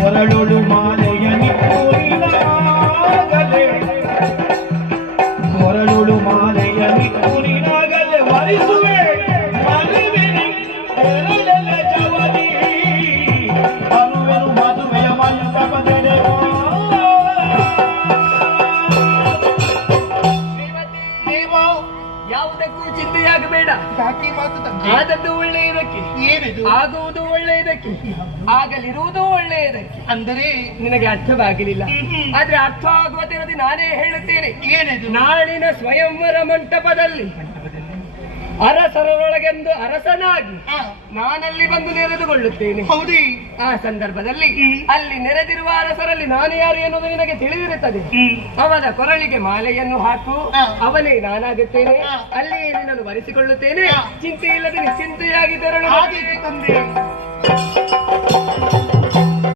ಹೊರಳೊಳು ಮಾಲೆಯ ನಿಕ್ಕೂರಿನಾಗಲೇ ಹೊರಳೊಳು ಮಾಲೆಯ ನಿಕ್ಕೂರಿನಾಗಲೇ ವರಿಸುವೆ ಮದುವೆನಿ ಎರಳೆಲೆ ಜವನಿ ಬರುವೆನು ಮದುವೆಯ ಮಂಟಪದೆಡೆ ಯಾವುದಕ್ಕೂ ಚಿಂತೆಯಾಗಬೇಡ. ಆದದ್ದು ಒಳ್ಳೆಯದಕ್ಕೆ, ಆಗುವುದು ಒಳ್ಳೆಯದಕ್ಕೆ, ಆಗಲಿರುವುದು ಒಳ್ಳೆಯದಕ್ಕೆ. ಅಂದರೆ ನಿನಗೆ ಅರ್ಥವಾಗಲಿಲ್ಲ, ಆದ್ರೆ ಅರ್ಥ ಆಗುವ ತಿರದಿ ನಾನೇ ಹೇಳುತ್ತೇನೆ. ಏನಿದು? ನಾಳಿನ ಸ್ವಯಂವರ ಮಂಟಪದಲ್ಲಿ ಅರಸರೊಳಗೆಂದು ಅರಸನಾಗಿ ನಾನಲ್ಲಿ ಬಂದು ನೆರೆದುಕೊಳ್ಳುತ್ತೇನೆ. ಹೌದೇ? ಆ ಸಂದರ್ಭದಲ್ಲಿ ಅಲ್ಲಿ ನೆರೆದಿರುವ ಅರಸರಲ್ಲಿ ನಾನು ಯಾರು ಎನ್ನುವುದು ನಿನಗೆ ತಿಳಿದಿರುತ್ತದೆ. ಅವನ ಕೊರಳಿಗೆ ಮಾಲೆಯನ್ನು ಹಾಕು, ಅವನೇ ನಾನಾಗುತ್ತೇನೆ. ಅಲ್ಲಿ ನಿನ್ನನ್ನು ಬರೆಸಿಕೊಳ್ಳುತ್ತೇನೆ. ಚಿಂತೆ ಇಲ್ಲದೆ ನಿಶ್ಚಿಂತೆಯಾಗಿ ತೆರಳು. ತಂದೆ